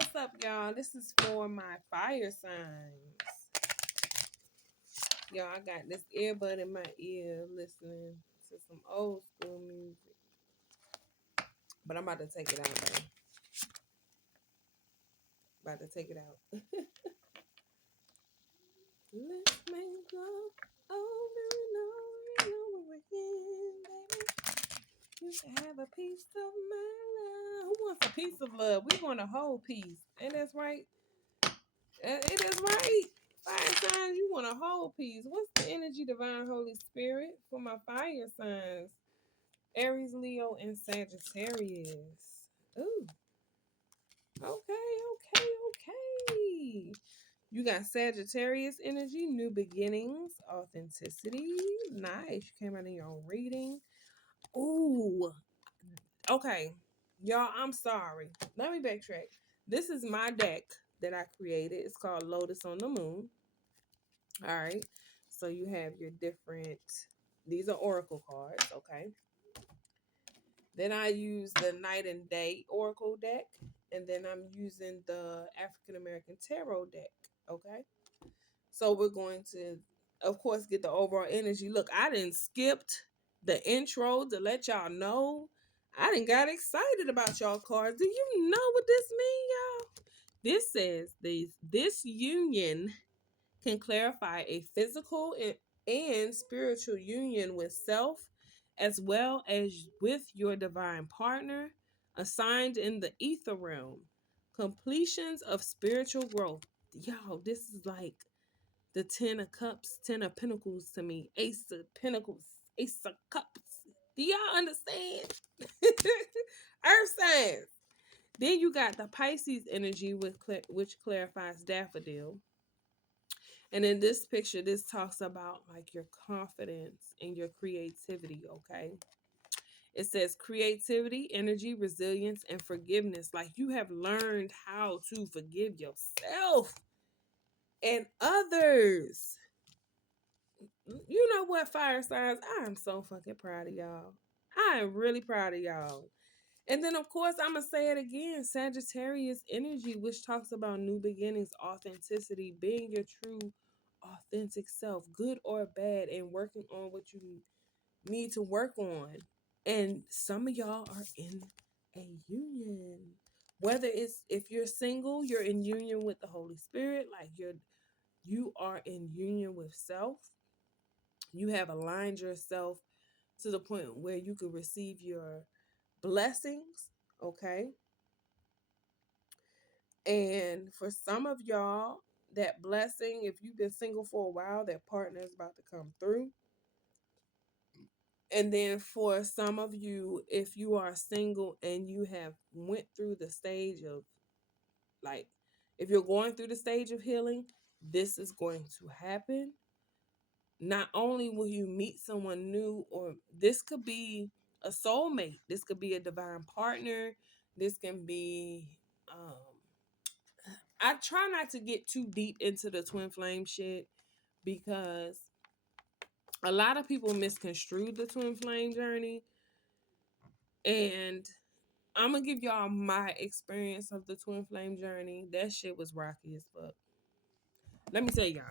what's up, y'all? This is for my fire signs. Y'all, I got this earbud in my ear listening to some old school music. But I'm about to take it out, though. About to take it out. Let's make love over and over and over again, baby. You can have a piece of my love. Who wants a piece of love? We want a whole piece. Ain't that right? It is right. Fire signs, you want a whole piece. What's the energy, divine Holy Spirit, for my fire signs? Aries, Leo, and Sagittarius. Ooh. Okay. You got Sagittarius energy, new beginnings, authenticity. Nice. You came out in your own reading. Ooh. Okay. Y'all, I'm sorry. Let me backtrack. This is my deck that I created. It's called Lotus on the Moon. All right. So you have your different, these are oracle cards, okay? Then I use the night and day oracle deck, and then I'm using the African American tarot deck, okay? So we're going to, of course, get the overall energy. Look, I didn't skipped the intro to let y'all know. I didn't got excited about y'all cards. Do you know what this mean, y'all? This says this union can clarify a physical and spiritual union with self, as well as with your divine partner, assigned in the ether realm. Completions of spiritual growth. Yo, this is like the 10 of cups, 10 of pentacles to me. Ace of pentacles, ace of cups. Do y'all understand? Earth signs. Then you got the Pisces energy, which clarifies daffodil. And in this picture, this talks about like your confidence and your creativity, okay? It says creativity, energy, resilience, and forgiveness. Like you have learned how to forgive yourself and others. You know what, fire signs? I am so fucking proud of y'all. I am really proud of y'all. And then, of course, I'm going to say it again, Sagittarius energy, which talks about new beginnings, authenticity, being your true, authentic self, good or bad, and working on what you need to work on. And some of y'all are in a union. Whether it's, if you're single, you're in union with the Holy Spirit, like you are in union with self. You have aligned yourself to the point where you can receive your blessings, okay? And for some of y'all, that blessing, if you've been single for a while, that partner is about to come through. And then for some of you, if you are single and you have went through the stage of, like, if you're going through the stage of healing, this is going to happen. Not only will you meet someone new, or this could be a soulmate, this could be a divine partner, this can be I try not to get too deep into the twin flame shit because a lot of people misconstrued the twin flame journey. And I'm going to give y'all my experience of the twin flame journey. That shit was rocky as fuck. Let me tell y'all.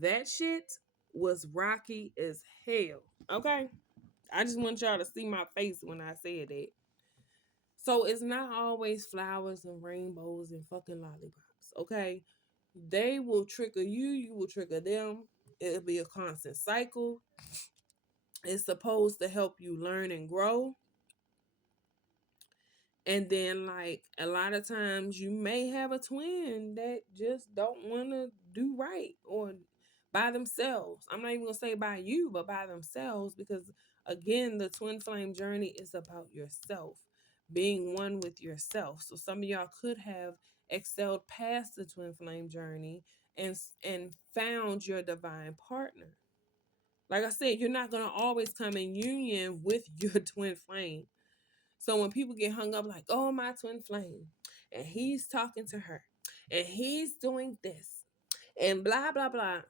That shit was rocky as hell. Okay? I just want y'all to see my face when I said that. So it's not always flowers and rainbows and fucking lollipops. Okay? They will trigger you, you will trigger them. It'll be a constant cycle. It's supposed to help you learn and grow. And then, like, a lot of times you may have a twin that just don't want to do right or by themselves. I'm not even going to say by you, but by themselves, because, again, the twin flame journey is about yourself, being one with yourself. So some of y'all could have excelled past the twin flame journey and found your divine partner. Like I said, you're not going to always come in union with your twin flame. So when people get hung up like, oh, my twin flame, and he's talking to her, and he's doing this, and blah, blah, blah.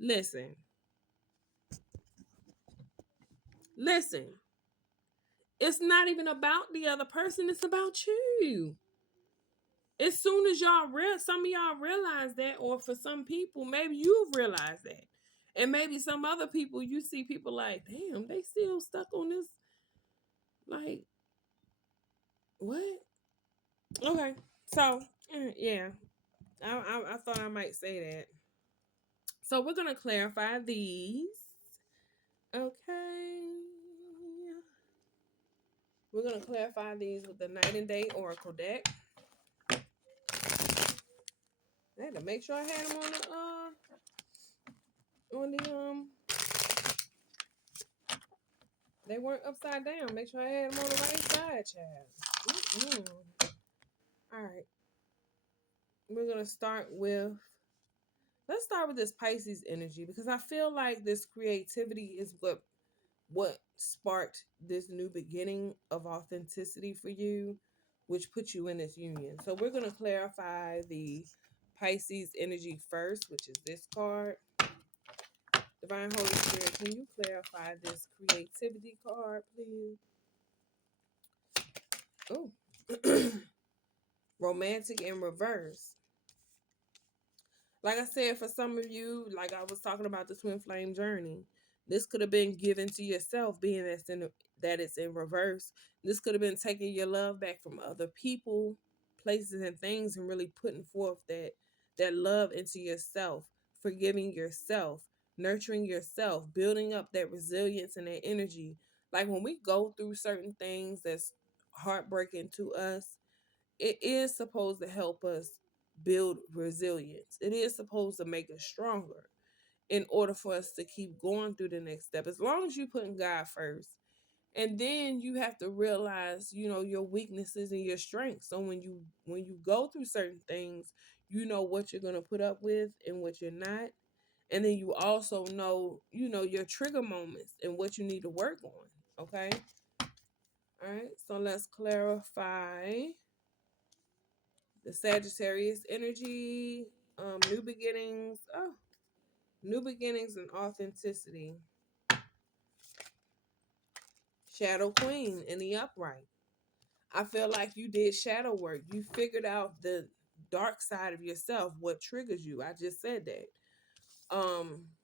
Listen. It's not even about the other person, it's about you. As soon as some of y'all realize that, or for some people, maybe you've realized that. And maybe some other people, you see people like, damn, they still stuck on this. Like, what? Okay. So, yeah, I thought I might say that. So, we're going to clarify these. Okay. We're going to clarify these with the Night and Day Oracle deck. I had to make sure I had them on the they weren't upside down. Make sure I had them on the right side, child. All right. We're going to let's start with this Pisces energy, because I feel like this creativity is what sparked this new beginning of authenticity for you, which put you in this union. So we're going to clarify the Pisces energy first, which is this card. Divine Holy Spirit, can you clarify this creativity card, please? Oh. Romantic in reverse. Like I said, for some of you, like I was talking about the twin flame journey, this could have been given to yourself, being that it's in reverse. This could have been taking your love back from other people, places, and things, and really putting forth that love into yourself, forgiving yourself, nurturing yourself, building up that resilience and that energy. Like when we go through certain things that's heartbreaking to us, it is supposed to help us build resilience. It is supposed to make us stronger in order for us to keep going through the next step. As long as you putting God first. And then you have to realize, your weaknesses and your strengths. So when you go through certain things, you know what you're gonna put up with and what you're not. And then you also know, your trigger moments and what you need to work on. Okay. All right. So let's clarify the Sagittarius energy, new beginnings. Oh, new beginnings and authenticity. Shadow Queen in the upright. I feel like you did shadow work. You figured out the dark side of yourself, what triggers you. I just said that.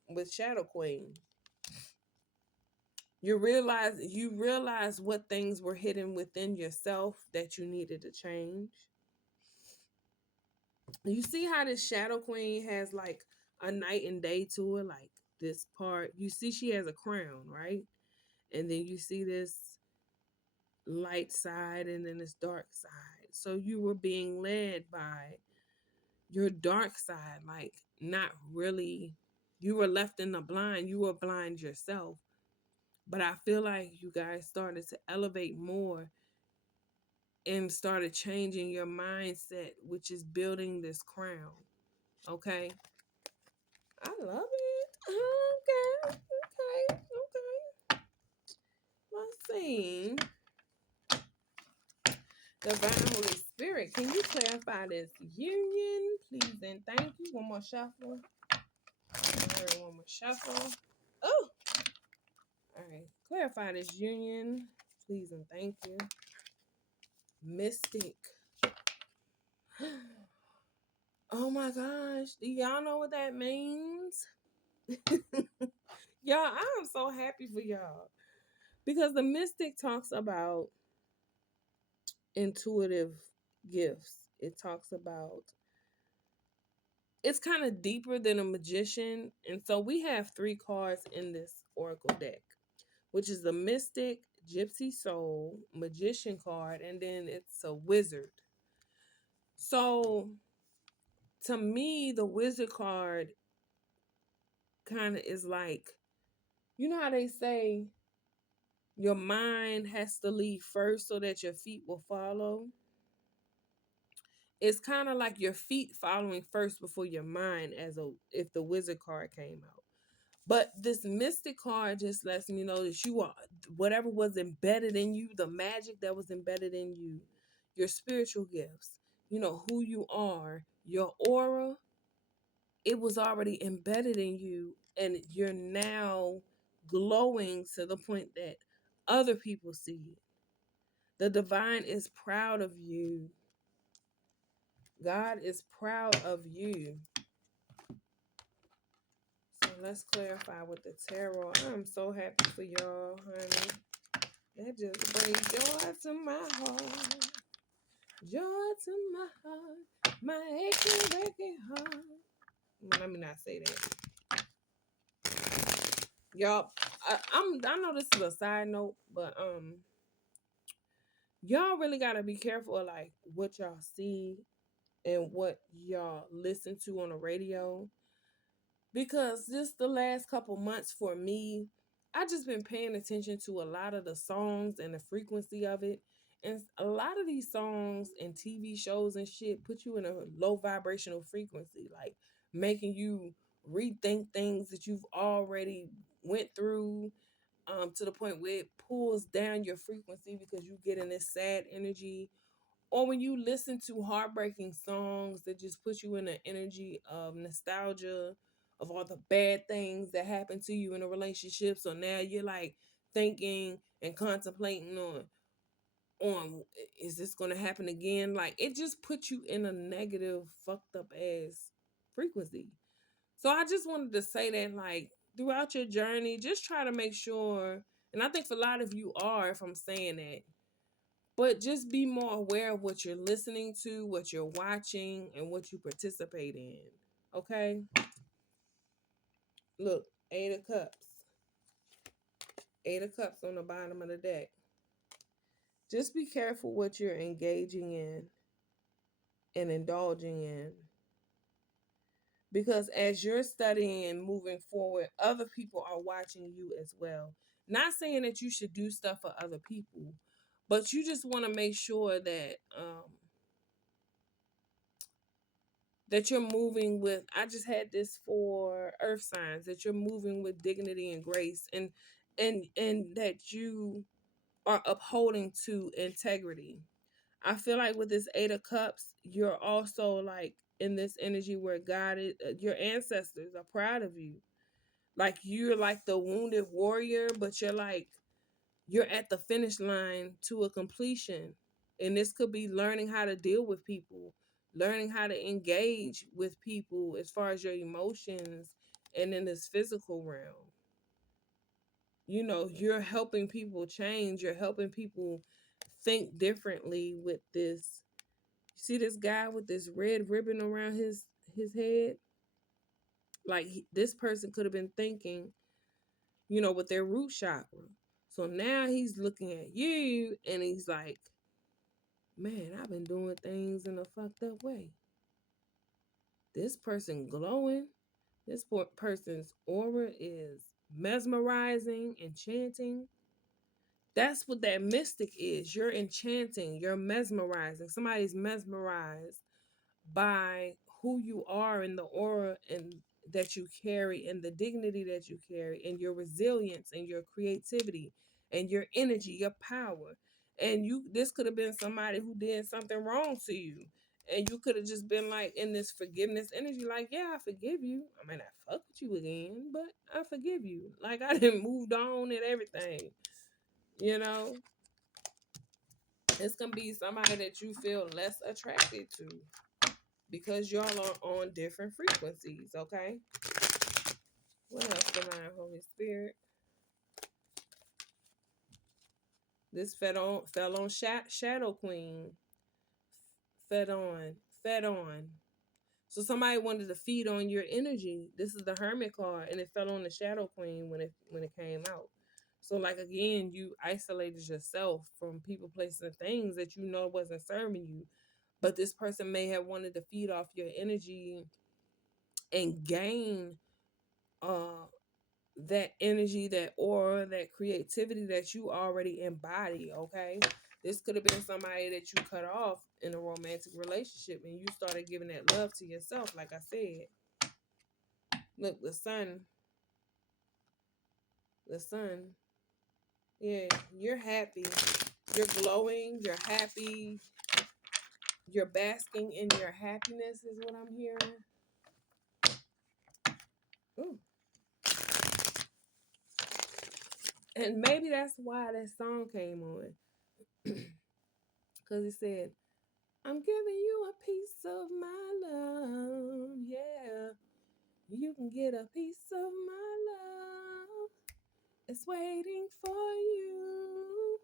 With Shadow Queen. You realize what things were hidden within yourself that you needed to change. You see how this Shadow Queen has like a night and day to it, like this part. You see she has a crown, right? And then you see this light side and then this dark side. So you were being led by your dark side, like not really, you were left in the blind. You were blind yourself. But I feel like you guys started to elevate more and started changing your mindset, which is building this crown. Okay. I love it. Okay. Okay. Okay. Let's see. Divine Holy Spirit, can you clarify this union, please and thank you? One more shuffle. One more shuffle. Oh, all right. Clarify this union, please and thank you. Mystic. Oh my gosh. Do y'all know what that means? Y'all, I am so happy for y'all. Because the mystic talks about intuitive gifts. It talks about, it's kind of deeper than a magician. And so we have 3 cards in this oracle deck, which is the mystic, gypsy soul, magician card, and then it's a wizard. So to me, the wizard card kind of is like, you know how they say your mind has to lead first so that your feet will follow? It's kind of like your feet following first before your mind, if the wizard card came out. But this mystic card just lets me know that you are, whatever was embedded in you, the magic that was embedded in you, your spiritual gifts, who you are, your aura, it was already embedded in you, and you're now glowing to the point that other people see it. The divine is proud of you. God is proud of you. So let's clarify with the tarot. I'm so happy for y'all, honey. That just brings joy to my heart. Joy to my heart. My aching, breaking heart. Well, let me not say that. Y'all, I know this is a side note, but y'all really gotta be careful of like what y'all see and what y'all listen to on the radio, because just the last couple months for me, I just been paying attention to a lot of the songs and the frequency of it. And a lot of these songs and TV shows and shit put you in a low vibrational frequency, like making you rethink things that you've already went through, to the point where it pulls down your frequency because you get in this sad energy. Or when you listen to heartbreaking songs that just put you in an energy of nostalgia of all the bad things that happened to you in a relationship. So now you're like thinking and contemplating on is this gonna happen again? Like it just puts you in a negative, fucked up ass frequency. So I just wanted to say that like throughout your journey, just try to make sure, and I think for a lot of you are, if I'm saying that, but just be more aware of what you're listening to, what you're watching, and what you participate in. Okay? Look, Eight of Cups. Eight of Cups on the bottom of the deck. Just be careful what you're engaging in and indulging in. Because as you're studying and moving forward, other people are watching you as well. Not saying that you should do stuff for other people, but you just want to make sure that you're moving with, I just had this for earth signs, that you're moving with dignity and grace, and that you are upholding to integrity. I feel like with this Eight of Cups, you're also like in this energy where God is, your ancestors are proud of you. Like you're like the wounded warrior, but you're at the finish line to a completion. And this could be learning how to deal with people, learning how to engage with people as far as your emotions and in this physical realm. You know, you're helping people change, you're helping people think differently with this. You see this guy with this red ribbon around his head? Like this person could have been thinking, with their root chakra. So now he's looking at you and he's like, man, I've been doing things in a fucked up way. This person glowing. This person's aura is mesmerizing, enchanting. That's what that mystic is. You're enchanting, you're mesmerizing. Somebody's mesmerized by who you are and the aura and that you carry and the dignity that you carry and your resilience and your creativity and your energy, your power. And this could have been somebody who did something wrong to you. And you could have just been like in this forgiveness energy, like, yeah, I forgive you. I mean, I fuck with you again, but I forgive you. Like I didn't moved on and everything. You know, it's gonna be somebody that you feel less attracted to because y'all are on different frequencies, okay? What else, Divine Holy Spirit? This fell on Shadow Queen. Fed on, fed on. So somebody wanted to feed on your energy. This is the Hermit card, and it fell on the Shadow Queen when it came out. So like again, you isolated yourself from people, places, and things that you know wasn't serving you. But this person may have wanted to feed off your energy and gain uh that energy, that aura, that creativity that you already embody, okay? This could have been somebody that you cut off in a romantic relationship and you started giving that love to yourself, like I said. Look, the sun, yeah, you're happy. You're glowing, you're happy, you're basking in your happiness, is what I'm hearing. Ooh. And maybe that's why that song came on. Because he said, I'm giving you a piece of my love. Yeah, you can get a piece of my love. It's waiting for you.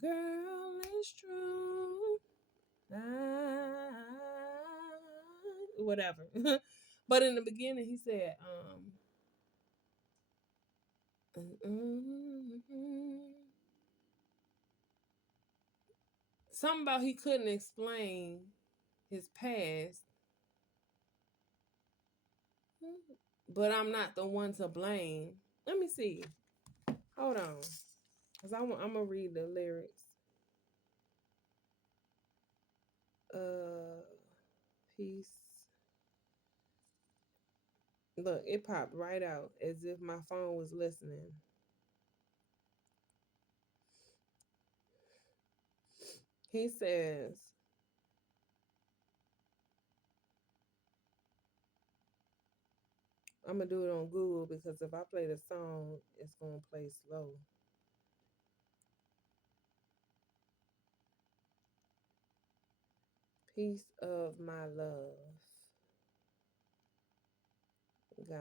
Girl, it's true. Whatever. But in the beginning, he said, something about he couldn't explain his past, but I'm not the one to blame. Let me see. Hold on, cause I'm gonna read the lyrics. Uh, peace. Look, it popped right out as if my phone was listening. He says, I'm gonna do it on Google because if I play the song, it's gonna play slow. Piece of my love, guy,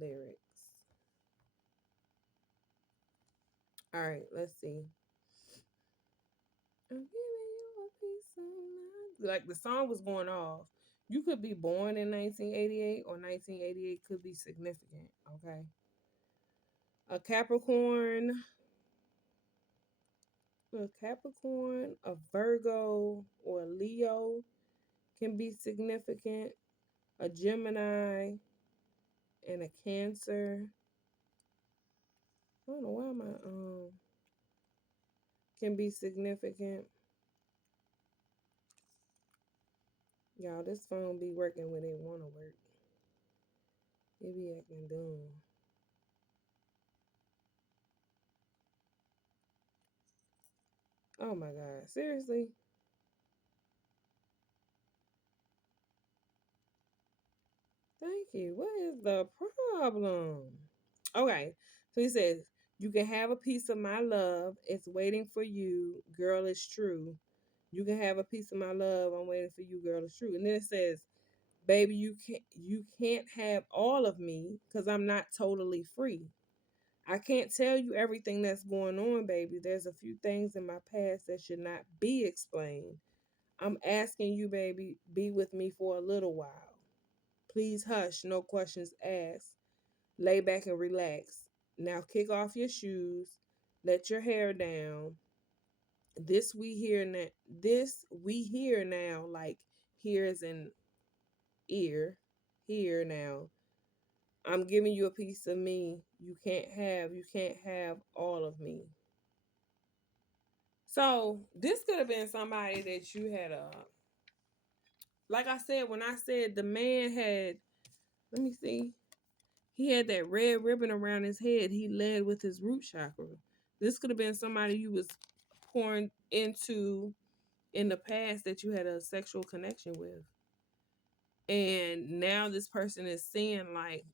lyrics. All right, let's see. I'm giving you a piece of my, like the song was going off. You could be born in 1988 or 1988 could be significant, okay? A Capricorn, a Virgo, or a Leo can be significant. A Gemini and a Cancer. I don't know why my can be significant. Y'all, this phone be working when it wanna work. It be acting dumb. Oh my god, seriously? Thank you. What is the problem? Okay, so he says, you can have a piece of my love. It's waiting for you. Girl, it's true. You can have a piece of my love. I'm waiting for you, girl, it's true. And then it says, baby, you can't have all of me because I'm not totally free. I can't tell you everything that's going on, baby. There's a few things in my past that should not be explained. I'm asking you, baby, be with me for a little while. Please hush, no questions asked. Lay back and relax. Now kick off your shoes. Let your hair down. This we hear now, like here is an ear. Here now. I'm giving you a piece of me. You can't have all of me. So this could have been somebody that you had like I said, when I said the man had, let me see, he had that red ribbon around his head. He led with his root chakra. This could have been somebody you was pouring into in the past that you had a sexual connection with. And now this person is seeing like,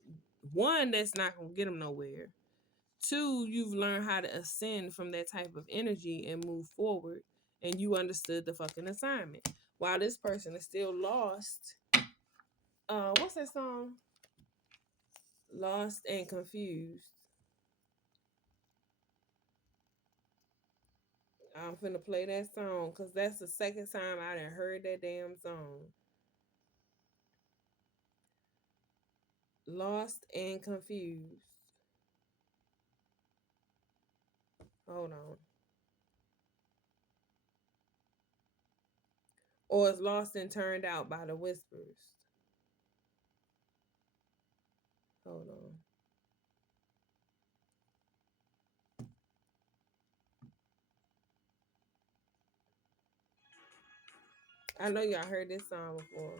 one, that's not gonna get them nowhere. Two, you've learned how to ascend from that type of energy and move forward, and you understood the fucking assignment. While this person is still lost. What's that song? Lost and Confused. I'm finna play that song because that's the second time I done heard that damn song. Lost and Confused. Hold on. Or it's Lost and Turned Out by the Whispers. Hold on. I know y'all heard this song before.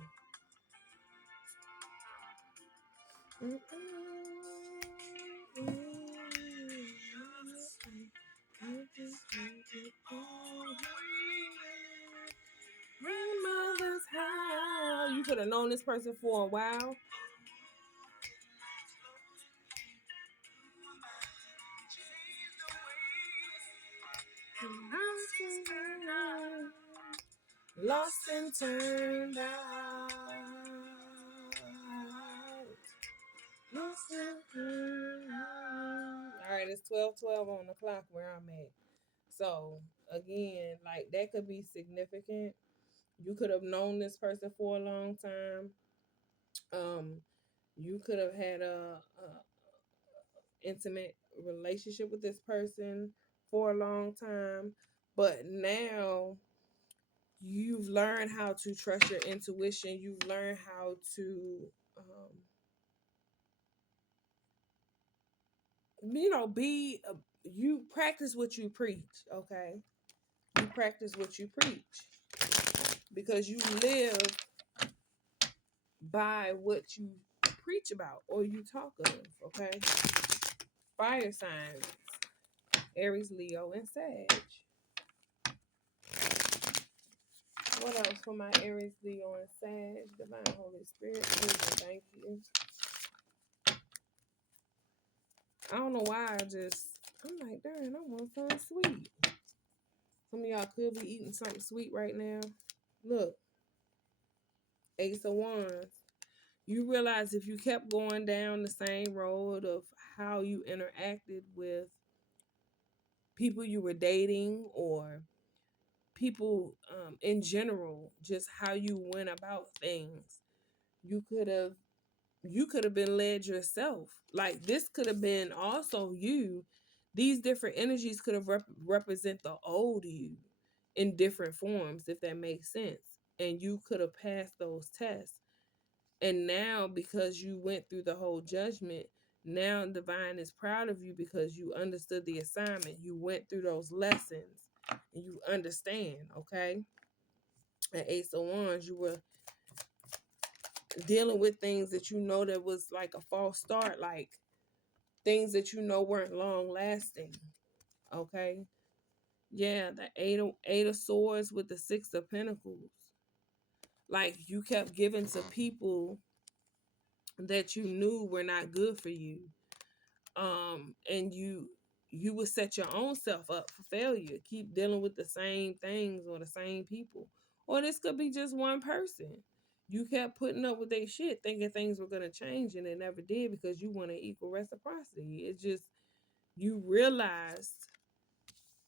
Grandmother's house. You could have known this person for a while. lost and turned out. Lost and turned out. All right, it's 12:12 on the clock where I'm at. So again, like that could be significant. You could have known this person for a long time. Um, you could have had a intimate relationship with this person for a long time, but now you've learned how to trust your intuition. You've learned how to, be. You practice what you preach. Okay, you practice what you preach because you live by what you preach about or you talk of. Okay, fire signs: Aries, Leo, and Sag. What else for my Aries, Leo, and Sag? Divine Holy Spirit, please and thank you. I don't know why I'm like, darn, I want something sweet. Some of y'all could be eating something sweet right now. Look, Ace of Wands. You realize if you kept going down the same road of how you interacted with people you were dating or people in general, just how you went about things, you could have been led yourself. Like this could have been also you. These different energies could have represent the old you in different forms, if that makes sense. And you could have passed those tests. And now, because you went through the whole judgment, now divine is proud of you because you understood the assignment. You went through those lessons and you understand, okay? At Ace of Wands, you were dealing with things that you know that was like a false start, like things that you know weren't long lasting. Okay. Yeah, the eight of swords with the Six of Pentacles. Like you kept giving to people that you knew were not good for you. And you would set your own self up for failure. Keep dealing with the same things or the same people. Or this could be just one person. You kept putting up with their shit thinking things were gonna change and it never did because you wanted equal reciprocity. It just you realized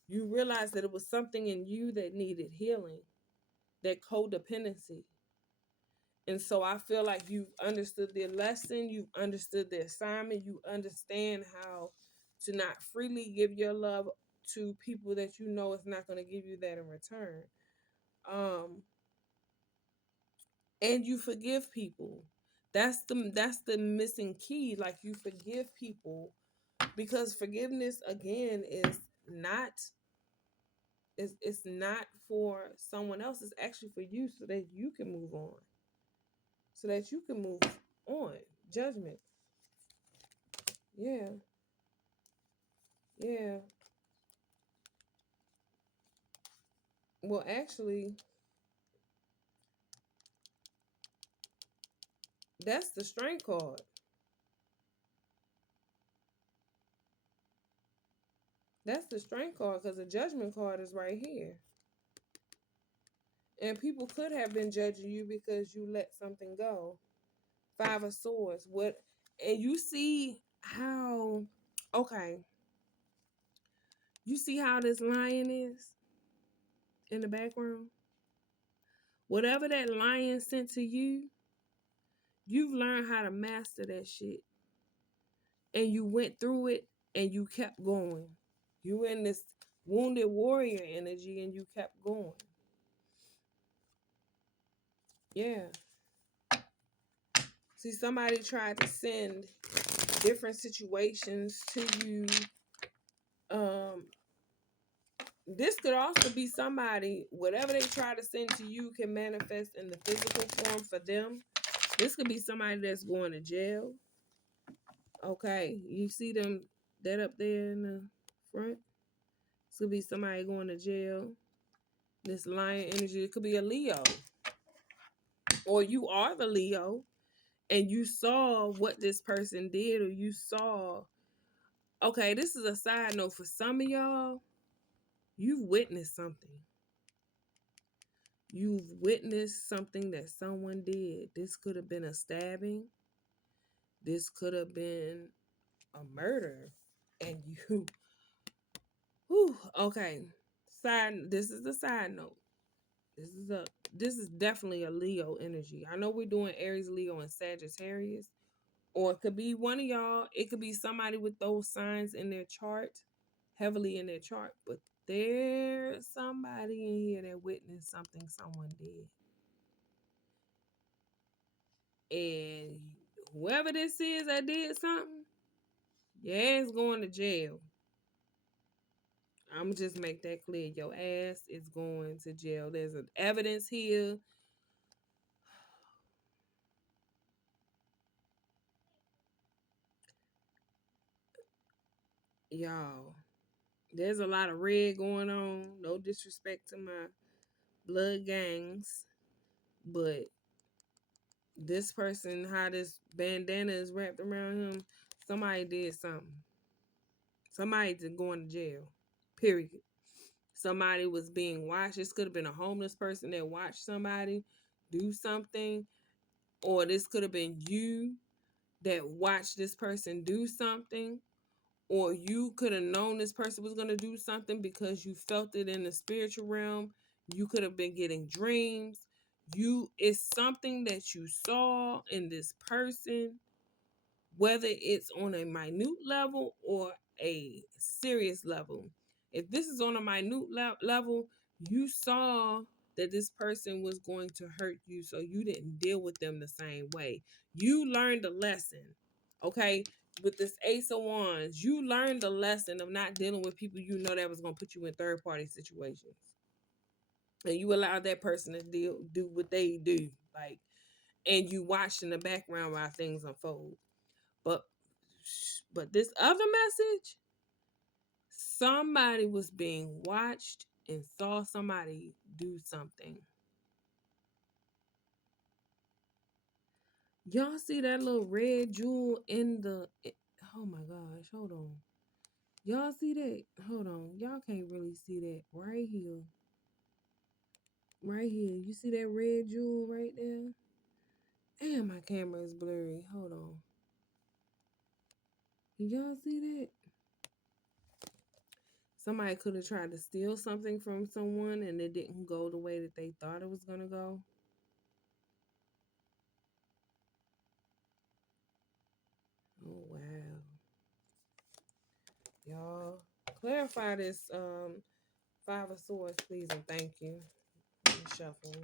that it was something in you that needed healing, that codependency. And so I feel like you've understood the lesson, you've understood the assignment, you understand how to not freely give your love to people that you know is not going to give you that in return. And you forgive people. That's the missing key. Like you forgive people because forgiveness again is not it's not for someone else. It's actually for you so that you can move on. So that you can move on. Judgment. Yeah. Yeah. Well, actually, that's the strength card. That's the strength card because the judgment card is right here. And people could have been judging you because you let something go. Five of Swords. What? And you see how, okay, you see how this lion is in the background? Whatever that lion sent to you, you've learned how to master that shit. And you went through it and you kept going. You were in this wounded warrior energy and you kept going. Yeah. See, somebody tried to send different situations to you. This could also be somebody, whatever they try to send to you can manifest in the physical form for them. This could be somebody that's going to jail. Okay, you see them that up there in the front? This could be somebody going to jail. This lion energy, it could be a Leo. Or you are the Leo and you saw what this person did, or you saw, okay, this is a side note for some of y'all. You've witnessed something. You've witnessed something that someone did. This could have been a stabbing. This could have been a murder. And you, whew, okay. This is the side note. This is definitely a Leo energy. I know we're doing Aries, Leo, and Sagittarius. Or it could be one of y'all. It could be somebody with those signs in their chart, heavily in their chart. But there's somebody in here that witnessed something someone did. And whoever this is that did something, your ass going to jail. I'm just make that clear. Your ass is going to jail. There's an evidence here. Y'all, there's a lot of red going on. No disrespect to my blood gangs, but this person, how this bandana is wrapped around him, somebody did something. Somebody's going to jail. Period. Somebody was being watched. This could have been a homeless person that watched somebody do something, or this could have been you that watched this person do something, or you could have known this person was going to do something because you felt it in the spiritual realm. You could have been getting dreams. It's something that you saw in this person, whether it's on a minute level or a serious level. If this is on a minute level, you saw that this person was going to hurt you, so you didn't deal with them the same way. You learned a lesson, okay? With this Ace of Wands, you learned the lesson of not dealing with people you know that was going to put you in third-party situations. And you allowed that person to do what they do. Like, and you watched in the background while things unfold. But this other message, somebody was being watched and saw somebody do something. Y'all see that little red jewel in the... Oh my gosh, hold on. Y'all see that? Hold on. Y'all can't really see that. Right here. Right here. You see that red jewel right there? Damn, my camera is blurry. Hold on. Y'all see that? Somebody could have tried to steal something from someone and it didn't go the way that they thought it was going to go. Oh, wow. Y'all, clarify this Five of Swords, please, and thank you. Let me shuffle.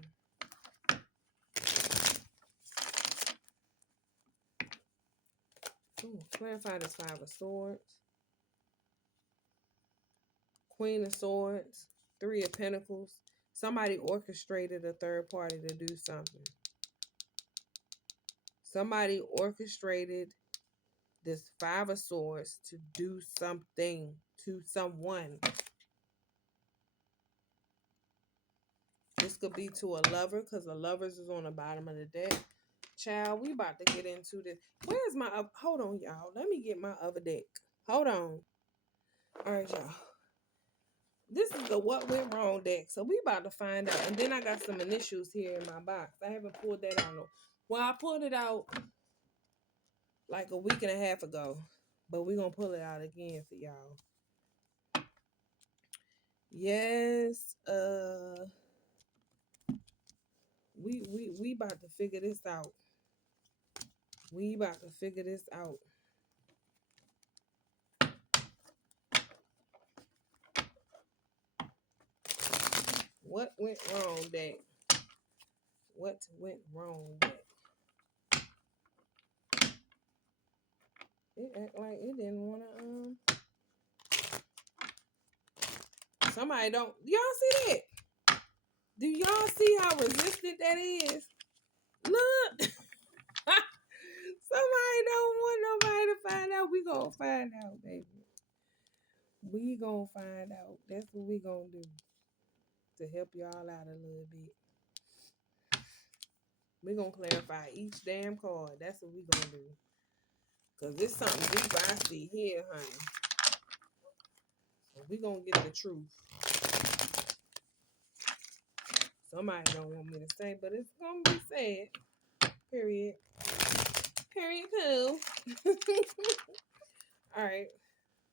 Ooh, clarify this Five of Swords. Queen of Swords. Three of Pentacles. Somebody orchestrated a third party to do something. Somebody orchestrated this Five of Swords to do something to someone. This could be to a lover, because the lovers is on the bottom of the deck. Child, we about to get into this. Where's my... hold on, y'all. Let me get my other deck. Hold on. All right, y'all. This is the What Went Wrong deck. So we about to find out. And then I got some initials here in my box. I haven't pulled that out. Well, I pulled it out like a week and a half ago. But we're going to pull it out again for y'all. Yes. We about to figure this out. We about to figure this out. What went wrong, deck? What went wrong, deck? It act like it didn't want to, Somebody don't... Y'all see that? Do y'all see how resistant that is? Look. Somebody don't want nobody to find out. We gonna find out, baby. We gonna find out. That's what we gonna do to help y'all out a little bit. We gonna clarify each damn card. That's what we gonna do. Cause it's something deep I see here, honey. So we gonna get the truth. Somebody don't want me to say, but it's gonna be said. Period. Period. Pooh. All right.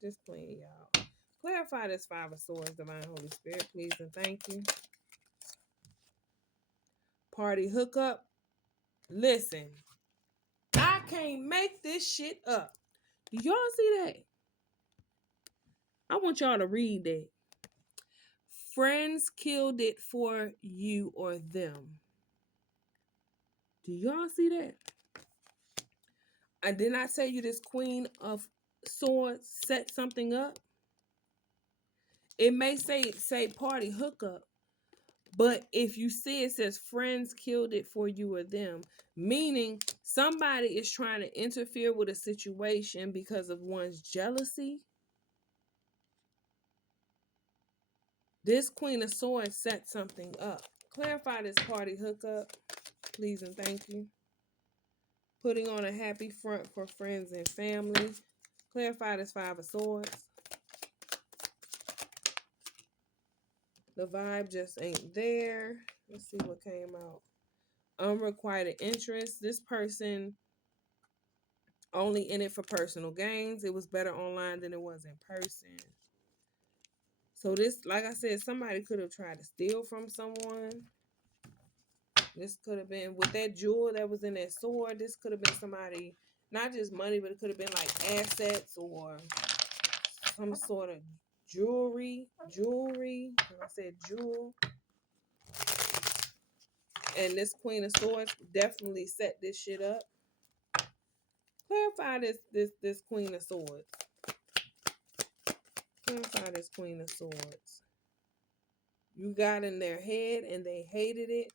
Just playing, y'all. Clarify this Five of Swords, Divine Holy Spirit, please and thank you. Party hookup. Listen, I can't make this shit up. Do y'all see that? I want y'all to read that. Friends killed it for you or them. Do y'all see that? I did not tell you this Queen of Swords set something up. It may say party hookup, but if you see it says friends killed it for you or them, meaning somebody is trying to interfere with a situation because of one's jealousy. This Queen of Swords set something up. Clarify this party hookup, please and thank you. Putting on a happy front for friends and family. Clarify this Five of Swords. The vibe just ain't there. Let's see what came out. Unrequited interest. This person only in it for personal gains. It was better online than it was in person. So this, like I said, somebody could have tried to steal from someone. This could have been with that jewel that was in that sword. This could have been somebody, not just money, but it could have been like assets or some sort of jewelry. Like I said, jewel. And this Queen of Swords definitely set this shit up. Clarify this Queen of Swords. Clarify this Queen of Swords. You got in their head and they hated it.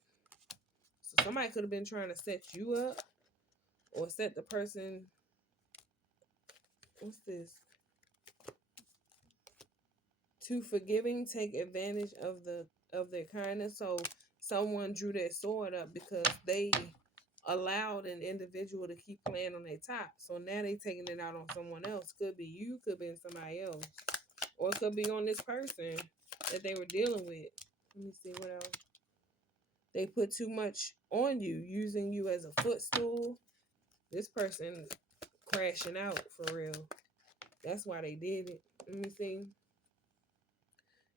So somebody could have been trying to set you up or set the person. What's this? Too forgiving, take advantage of their kindness. So someone drew their sword up because they allowed an individual to keep playing on their top. So now they taking it out on someone else. Could be you, could be somebody else. Or it could be on this person that they were dealing with. Let me see what else. They put too much on you, using you as a footstool. This person crashing out for real. That's why they did it. Let me see.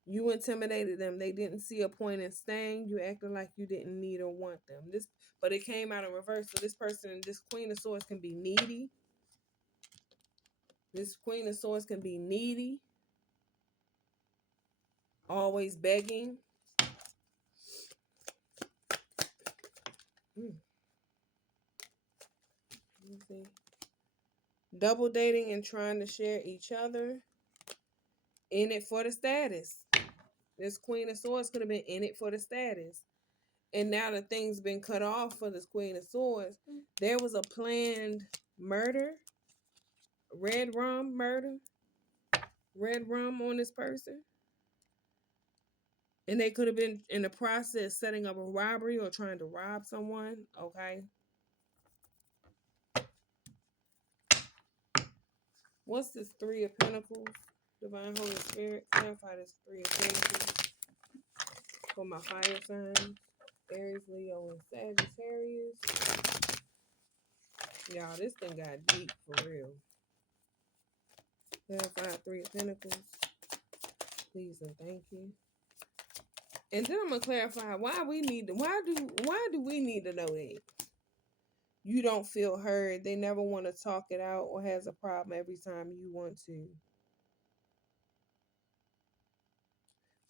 You intimidated them. They didn't see a point in staying. You acted like you didn't need or want them. But it came out in reverse. So this person, this Queen of Swords can be needy. This Queen of Swords can be needy. Always begging. Let me see. Double dating and trying to share each other. In it for the status. This Queen of Swords could have been in it for the status. And now the thing's been cut off for this Queen of Swords. There was a planned murder. Red rum murder. Red rum on this person. And they could have been in the process setting up a robbery or trying to rob someone. Okay. What's this Three of Pentacles? Divine Holy Spirit. Clarify this Three of Pentacles for my fire signs. Aries, Leo, and Sagittarius. Y'all, this thing got deep for real. Clarify Three of Pentacles. Please and thank you. And then I'm gonna clarify why do we need to know that? You don't feel heard. They never want to talk it out or has a problem every time you want to.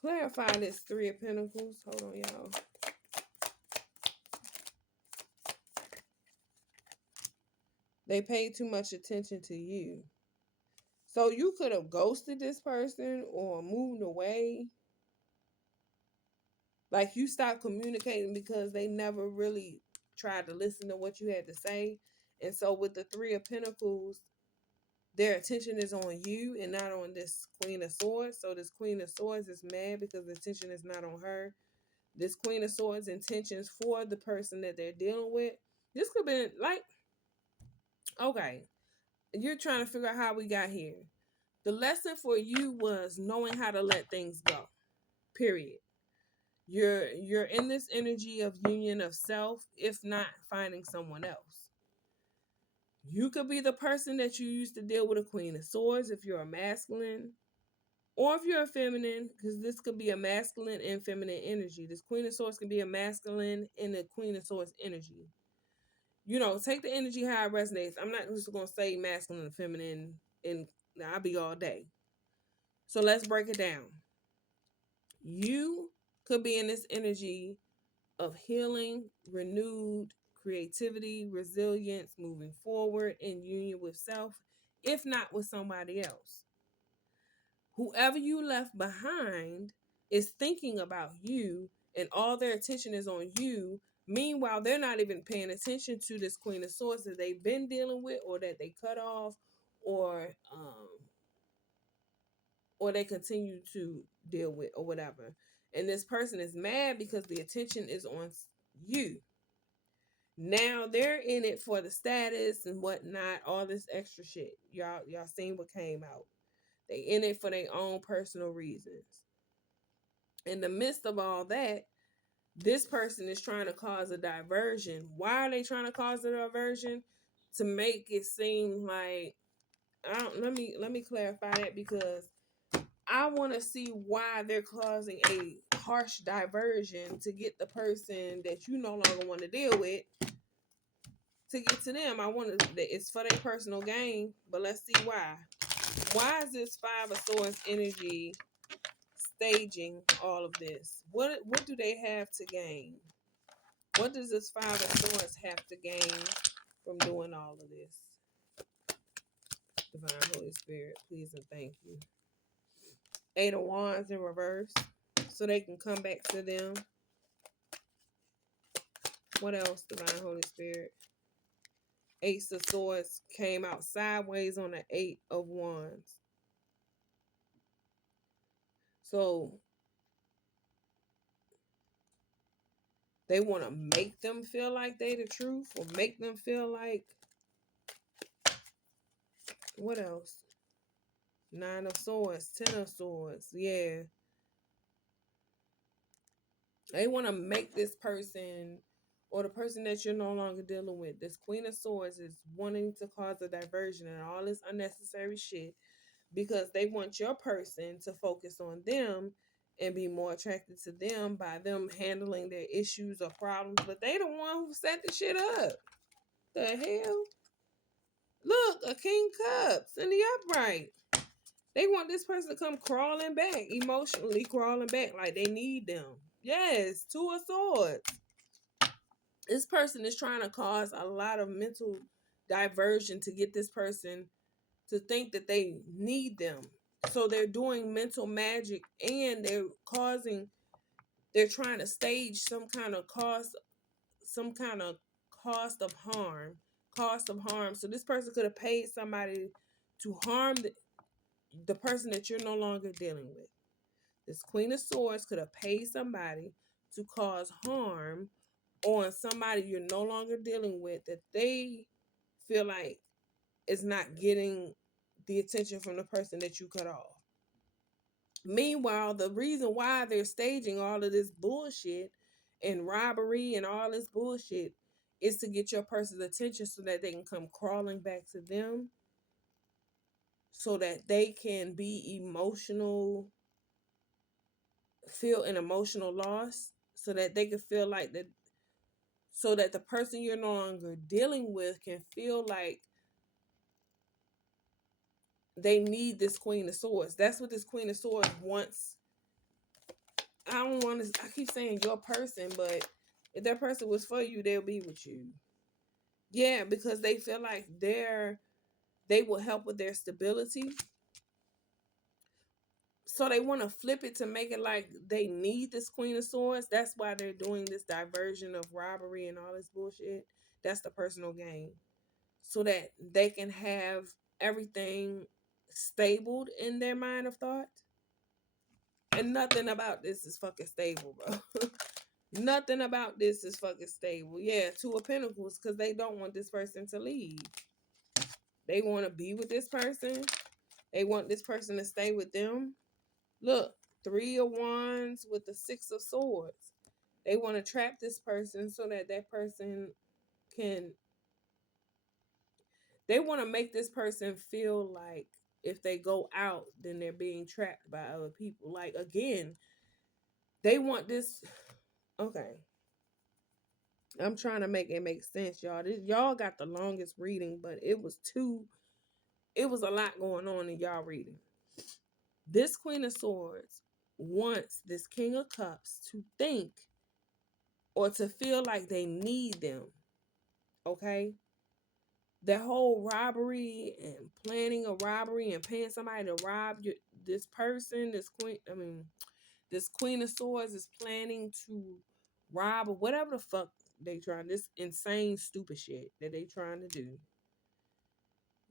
Clarify this Three of Pentacles. Hold on, y'all. They paid too much attention to you. So you could have ghosted this person or moved away. Like you stopped communicating because they never really tried to listen to what you had to say. And so with the Three of Pentacles, their attention is on you and not on this Queen of Swords. So this Queen of Swords is mad because the attention is not on her. This Queen of Swords intentions for the person that they're dealing with. This could be like, okay, you're trying to figure out how we got here. The lesson for you was knowing how to let things go. Period. You're in this energy of union of self, if not finding someone else. You could be the person that you used to deal with a Queen of Swords if you're a masculine, or if you're a feminine, because this could be a masculine and feminine energy. This Queen of Swords can be a masculine and a Queen of Swords energy. Take the energy how it resonates. I'm not just gonna say masculine and feminine, and I'll be all day. So let's break it down. You could be in this energy of healing, renewed creativity, resilience, moving forward in union with self, if not with somebody else. Whoever you left behind is thinking about you, and all their attention is on you. Meanwhile, they're not even paying attention to this Queen of Swords that they've been dealing with, or that they cut off, or or they continue to deal with, or whatever. And this person is mad because the attention is on you. Now they're in it for the status and whatnot, all this extra shit. Y'all seen what came out. They in it for their own personal reasons. In the midst of all that, this person is trying to cause a diversion. Why are they trying to cause a diversion? To make it seem like, I don't, let me clarify that, because I want to see why they're causing a harsh diversion to get the person that you no longer want to deal with to get to them. I want to. It's for their personal gain, but let's see why. Why is this Five of Swords energy staging all of this? What do they have to gain? What does this Five of Swords have to gain from doing all of this? Divine Holy Spirit, please and thank you. Eight of Wands in reverse, so they can come back to them. What else, Divine Holy Spirit? Ace of Swords came out sideways on the Eight of Wands. So they want to make them feel like they the truth, or make them feel like, what else? Nine of Swords, Ten of Swords. Yeah. They want to make this person, or the person that you're no longer dealing with, this Queen of Swords, is wanting to cause a diversion and all this unnecessary shit, because they want your person to focus on them and be more attracted to them by them handling their issues or problems. But they the one who set the shit up. The hell? Look, a King Cups in the upright. They want this person to come crawling back, emotionally crawling back, like they need them. Yes, Two of Swords. This person is trying to cause a lot of mental diversion to get this person to think that they need them. So they're doing mental magic, and they're trying to stage some kind of cost of harm. Cost of harm. So this person could have paid somebody to harm the person that you're no longer dealing with. This Queen of Swords could have paid somebody to cause harm on somebody you're no longer dealing with, that they feel like is not getting the attention from the person that you cut off. Meanwhile, the reason why they're staging all of this bullshit and robbery and all this bullshit is to get your person's attention, so that they can come crawling back to them, so that they can be feel an emotional loss, so that they can feel like that, so that the person you're no longer dealing with can feel like they need this Queen of Swords. That's what this Queen of Swords wants. I keep saying your person, but if that person was for you, they'll be with you. Yeah, because they feel like they will help with their stability. So they want to flip it to make it like they need this Queen of Swords. That's why they're doing this diversion of robbery and all this bullshit. That's the personal gain. So that they can have everything stabled in their mind of thought. And nothing about this is fucking stable, bro. Nothing about this is fucking stable. Yeah, Two of Pentacles, because they don't want this person to leave. They want to be with this person. They want this person to stay with them. Look, Three of Wands with the Six of Swords. They want to trap this person so that that person can, they want to make this person feel like if they go out, then they're being trapped by other people. Like, again, they want this. Okay. I'm trying to make it make sense, y'all. Y'all got the longest reading, but it was a lot going on in y'all reading. This Queen of Swords wants this King of Cups to think or to feel like they need them. Okay? The whole robbery and planning a robbery and paying somebody to rob this person, this Queen of Swords is planning to rob or whatever the fuck they trying, this insane stupid shit that they trying to do.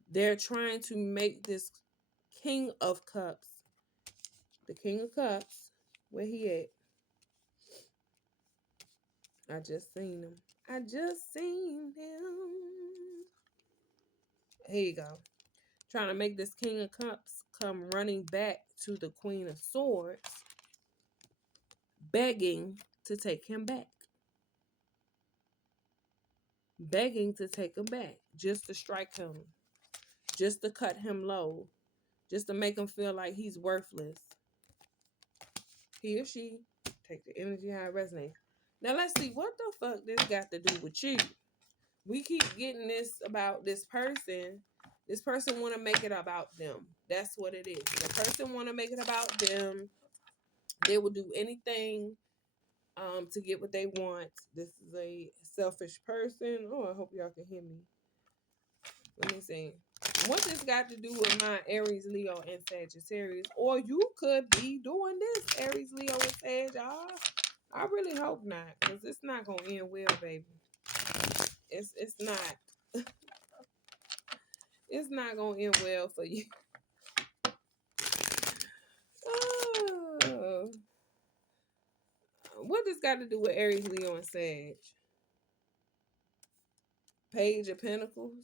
They're trying to make this King of Cups, the King of Cups, where he at? I just seen him. I just seen him. Here you go. Trying to make this King of Cups come running back to the Queen of Swords, begging to take him back. Begging to take him back. Just to strike him. Just to cut him low. Just to make him feel like he's worthless. He or she. Take the energy how it resonates. Now let's see what the fuck this got to do with you. We keep getting this about this person. This person want to make it about them. That's what it is. The person want to make it about them. They will do anything to get what they want. This is a selfish person. Oh, I hope y'all can hear me. Let me see. What this got to do with my Aries, Leo, and Sagittarius? Or you could be doing this, Aries, Leo, and Sag. I really hope not, because it's not gonna end well, baby. It's not. It's not gonna end well for you. Oh. What this got to do with Aries, Leo, and Sag? Page of Pentacles.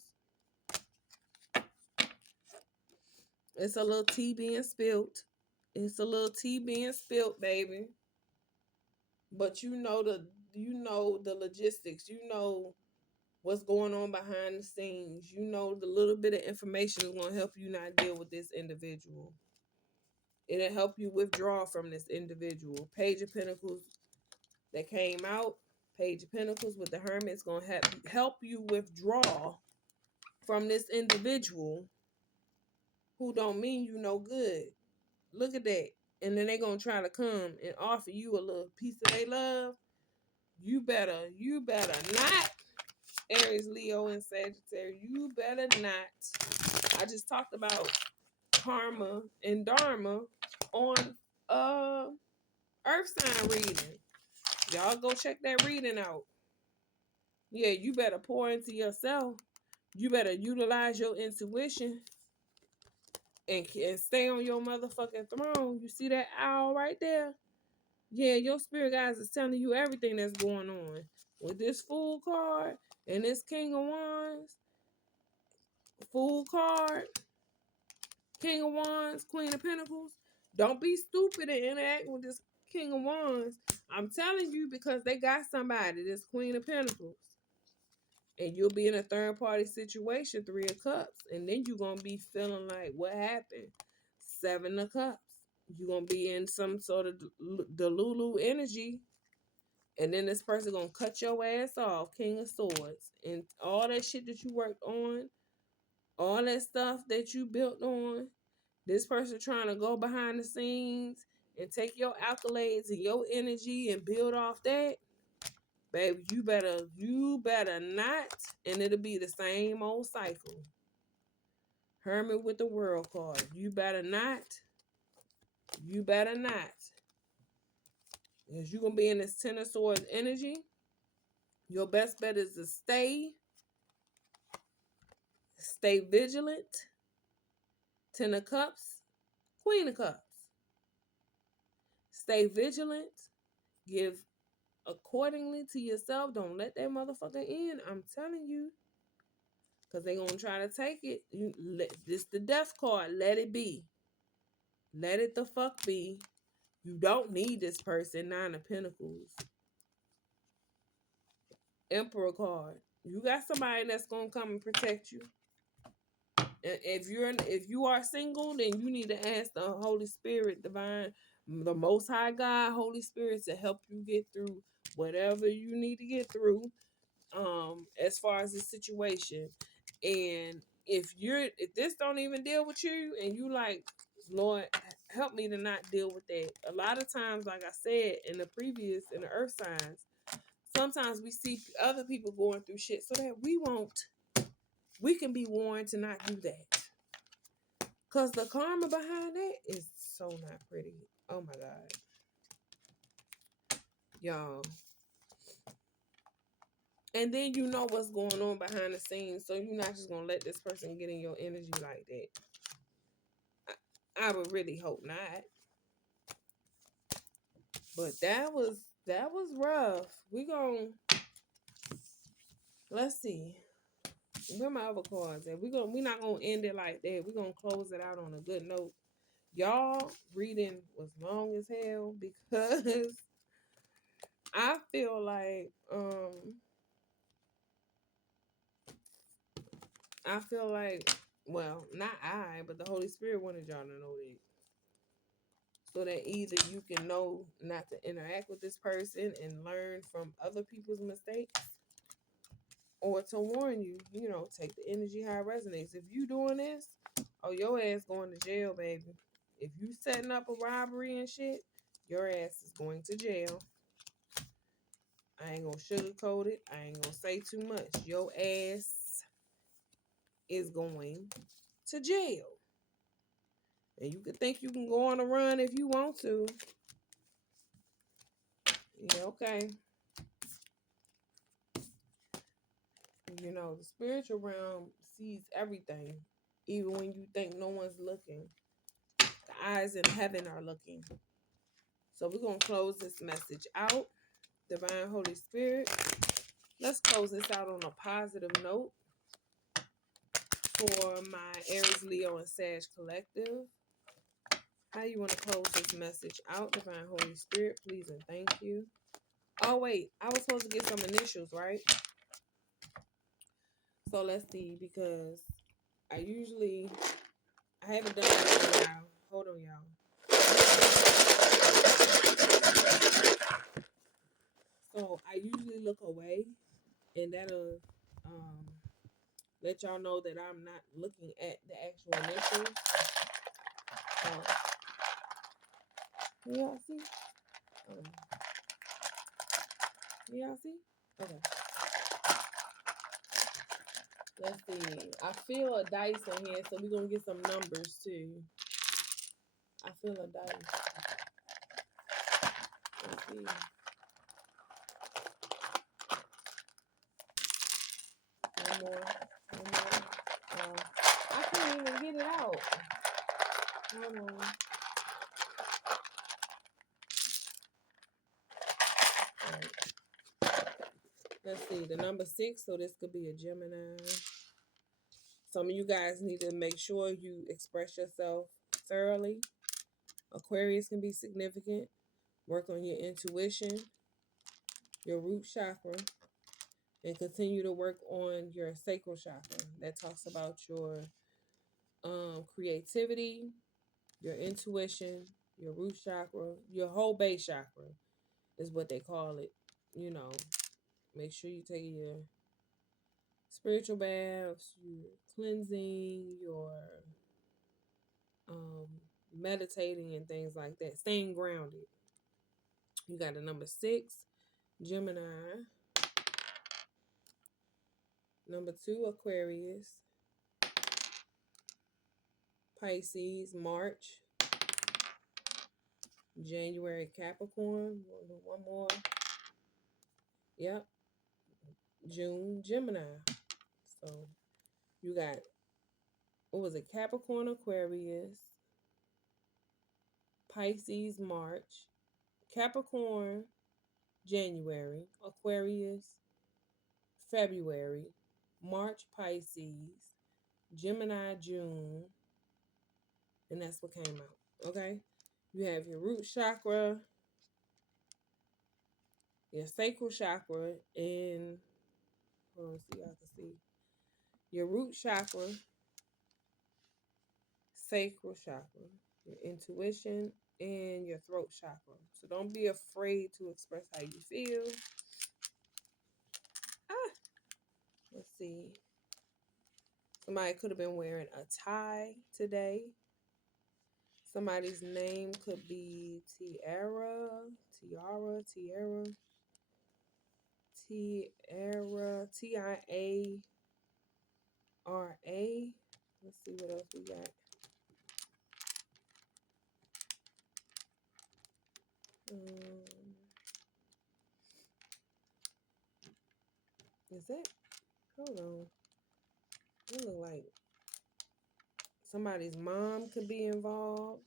It's a little tea being spilt. It's a little tea being spilt, baby. But you know the logistics. You know what's going on behind the scenes. You know the little bit of information is going to help you not deal with this individual. It'll help you withdraw from this individual. Page of Pentacles that came out. Page of Pentacles with the Hermit is going to help you withdraw from this individual who don't mean you no good. Look at that. And then they're going to try to come and offer you a little piece of their love. You better not, Aries, Leo, and Sagittarius. You better not. I just talked about karma and dharma on Earth sign reading. Y'all go check that reading out. Yeah, you better pour into yourself. You better utilize your intuition and stay on your motherfucking throne. You see that owl right there? Yeah, your spirit guides is telling you everything that's going on. With this Fool card and this King of Wands, Fool card, King of Wands, Queen of Pentacles. Don't be stupid and interact with this King of Wands. I'm telling you because they got somebody, this Queen of Pentacles. And you'll be in a third party situation, Three of Cups. And then you're going to be feeling like, what happened? Seven of Cups. You're going to be in some sort of Delulu energy. And then this person going to cut your ass off, King of Swords. And all that shit that you worked on, all that stuff that you built on, this person trying to go behind the scenes and take your accolades and your energy and build off that. Baby, you better not, and it'll be the same old cycle. Hermit with the World card. You better not. Because you're going to be in this Ten of Swords energy. Your best bet is to stay vigilant. Ten of Cups, Queen of Cups. Stay vigilant. Give accordingly to yourself. Don't let that motherfucker in. I'm telling you. Because they're going to try to take it. This the death card. Let it be. Let it the fuck be. You don't need this person. Nine of Pentacles. Emperor card. You got somebody that's gonna come and protect you. And if you are single, then you need to ask the Holy Spirit, divine, the Most High God, Holy Spirit, to help you get through whatever you need to get through. As far as the situation, and if this don't even deal with you, and you like, Lord, help me to not deal with that. A lot of times, like I said in the earth signs, sometimes we see other people going through shit so that we can be warned to not do that. Because the karma behind that is so not pretty. Oh my God. Y'all. And then you know what's going on behind the scenes. So you're not just going to let this person get in your energy like that. I would really hope not. But that was rough. Let's see. Where my other cards at? We're not gonna end it like that. We're gonna close it out on a good note. Y'all reading was long as hell because I feel like well, not I, but the Holy Spirit wanted y'all to know that. So that either you can know not to interact with this person and learn from other people's mistakes, or to warn you, take the energy how it resonates. If you doing this, oh, your ass going to jail, baby. If you setting up a robbery and shit, your ass is going to jail. I ain't gonna sugarcoat it. I ain't gonna say too much. Your ass is going to jail. And you can think you can go on a run if you want to. Yeah, okay. The spiritual realm sees everything, even when you think no one's looking. The eyes in heaven are looking. So we're going to close this message out. Divine Holy Spirit, let's close this out on a positive note for my Aries, Leo, and Sag collective. How you want to close this message out? Divine Holy Spirit, please and thank you. Oh, wait. I was supposed to get some initials, right? So let's see, because I haven't done that in a while. Hold on, y'all. So I usually look away, and that'll let y'all know that I'm not looking at the actual initials. Can y'all see? Can y'all see? Okay. Let's see. I feel a dice in here, so we're going to get some numbers too. I feel a dice. Let's see. One more. I can't even get it out. Hold on. Right. Let's see. The number 6, so this could be a Gemini. Some of you guys need to make sure you express yourself thoroughly. Aquarius can be significant. Work on your intuition, your root chakra, and continue to work on your sacral chakra. That talks about your creativity, your intuition, your root chakra, your whole base chakra is what they call it. Make sure you take your spiritual baths, your cleansing, your meditating and things like that. Staying grounded. You got the number 6, Gemini. Number 2, Aquarius. Pisces, March. January, Capricorn. One more. Yep. June, Gemini. So you got, what was it? Capricorn, Aquarius. Pisces, March. Capricorn, January. Aquarius, February. March, Pisces. Gemini, June. And that's what came out. Okay? You have your root chakra, your sacral chakra, and hold on, see y'all can see your root chakra, sacral chakra, your intuition, and your throat chakra. So don't be afraid to express how you feel. Ah, let's see. Somebody could have been wearing a tie today. Somebody's name could be Tiara, Tiara, Tiara, Tiara, Tiara. Let's see what else we got. Is it? Hold on. It look like somebody's mom could be involved.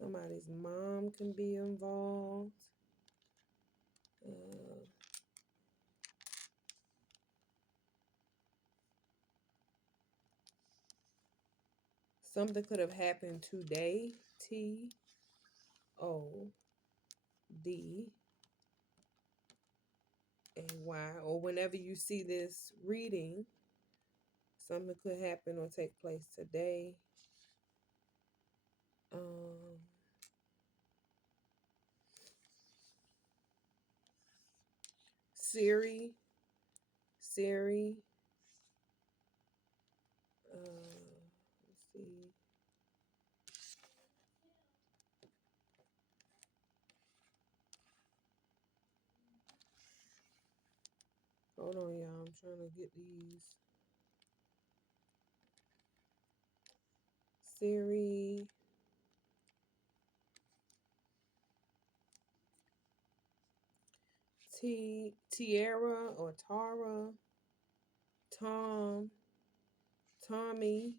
Somebody's mom can be involved. Something could have happened today. TODAY. Or whenever you see this reading, something could happen or take place today. Siri. Let's see. Hold on, y'all. I'm trying to get these. Siri. Tierra or Tara. Tommy.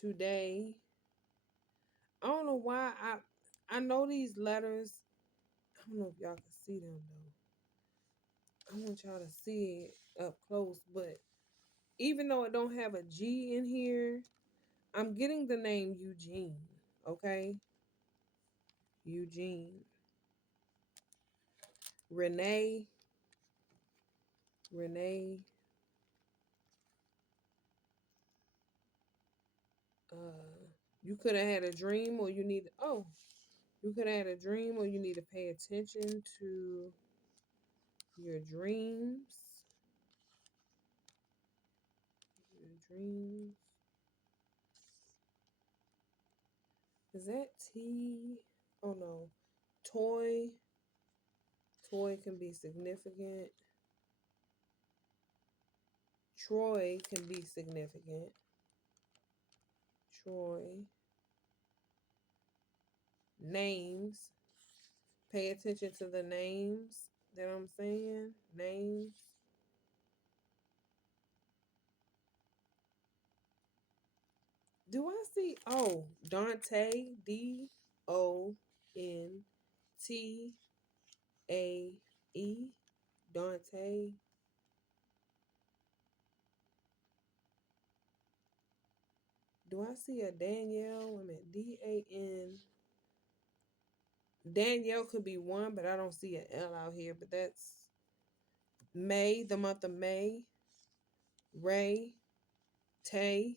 Today. I don't know why I know these letters. I don't know if y'all can see them though. I want y'all to see it up close, but even though it don't have a G in here, I'm getting the name Eugene. Okay, Eugene. Renee. You could have had a dream, or you need. You could have had a dream, or you need to pay attention to your dreams. Your dreams. Is that T? Oh no. Toy. Toy can be significant. Troy can be significant. Troy. Names. Pay attention to the names that I'm saying. Names. Do I see? Oh, Dante. DONTAE. Dante. Do I see a Danielle? Wait a minute. DAN. Danielle could be one, but I don't see an L out here. But that's May, the month of May. Ray. Tay.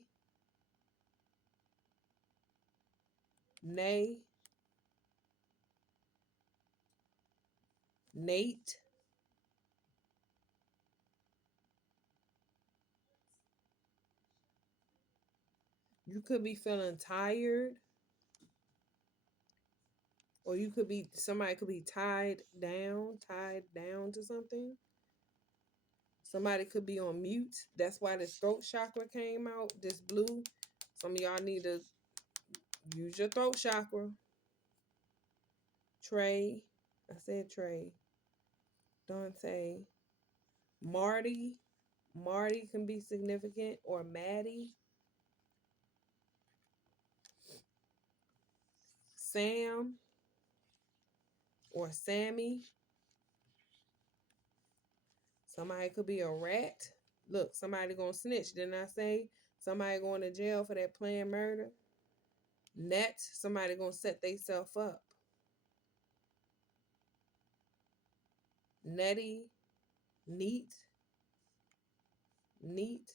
Nay. Nate. You could be feeling tired. Or you could be, somebody could be tied down to something. Somebody could be on mute. That's why the throat chakra came out, this blue. Some of y'all need to use your throat chakra. Trey. I said Trey. Dante. Marty. Marty can be significant. Or Maddie. Sam. Or Sammy. Somebody could be a rat. Look, somebody gonna snitch. Didn't I say somebody going to jail for that planned murder? Somebody gonna set theyself up. Netty, neat, neat,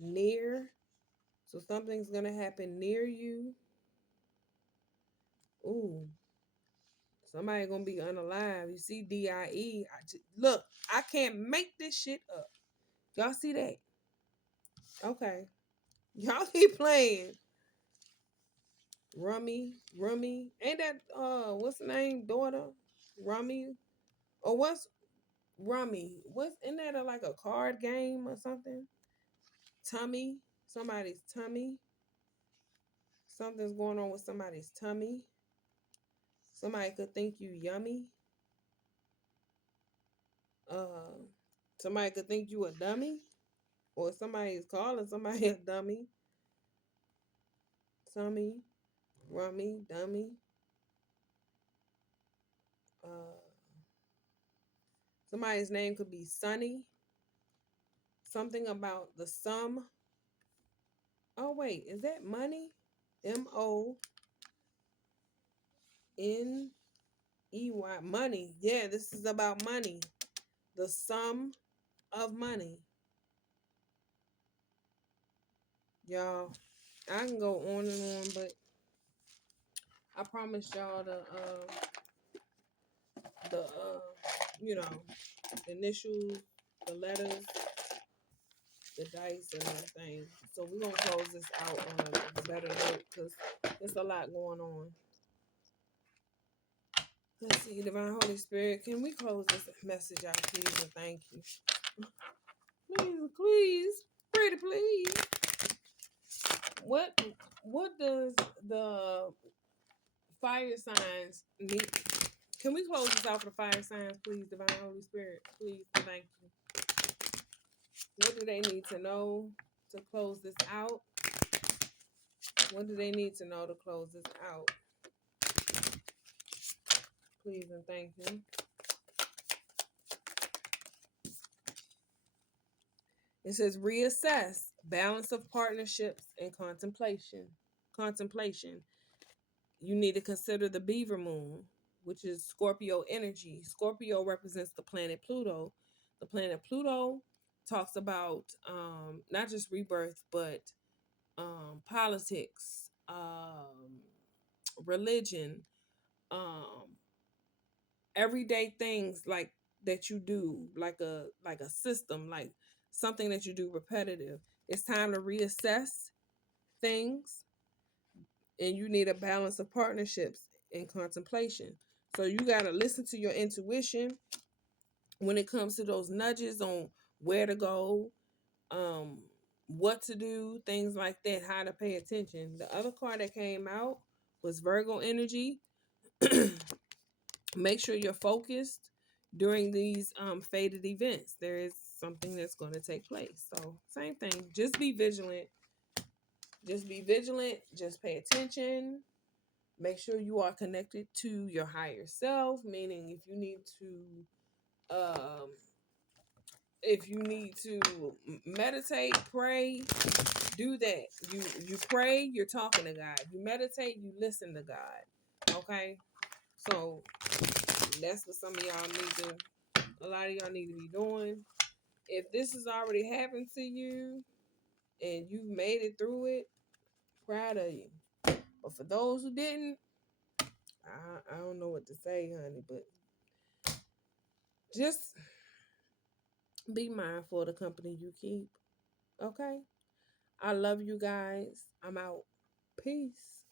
near. So something's gonna happen near you. Ooh, somebody gonna be unalive. You see DIE. Look, I can't make this shit up. Y'all see that? Okay. Y'all keep playing. Rummy. Ain't that what's the name? Daughter? Rummy? Or what's Rummy? What's in that like a card game or something? Tummy. Somebody's tummy. Something's going on with somebody's tummy. Somebody could think you yummy. Uh somebody could think you a dummy. Or somebody is calling somebody a dummy. Tummy, rummy, dummy. Uh Somebody's name could be Sunny. Something about the sum. Oh wait, is that money? MONEY. Money. Yeah, this is about money. The sum of money. Y'all, I can go on and on, but I promise y'all the you know, the initials, the letters, the dice and everything. So we're gonna close this out on a better note because there's a lot going on. Let's see, Divine Holy Spirit, can we close this message out, please, and thank you. Please, pretty please. What does the fire signs need? Can we close this out for the fire signs, please, Divine Holy Spirit? Please, and thank you. What do they need to know to close this out? What do they need to know to close this out? Please and thank you. It says reassess, balance of partnerships and contemplation. Contemplation. You need to consider the Beaver Moon, which is Scorpio energy. Scorpio represents the planet Pluto. The planet Pluto talks about not just rebirth, but politics, religion, everyday things like that you do, like a system, like something that you do repetitive. It's time to reassess things, and you need a balance of partnerships and contemplation. So you got to listen to your intuition when it comes to those nudges on where to go, um, what to do, things like that, how to pay attention. The other card that came out was Virgo energy. Make sure you're focused during these fated events. There is something that's going to take place. So same thing. Just be vigilant. Just be vigilant. Just pay attention. Make sure you are connected to your higher self. Meaning, um, if you need to meditate, pray, do that. You pray, you're talking to God. You meditate, you listen to God. Okay, so that's what some of y'all need to. A lot of y'all need to be doing. If this has already happened to you and you've made it through it, proud of you. But for those who didn't, I don't know what to say, honey. But just be mindful of the company you keep. Okay? I love you guys. I'm out. Peace.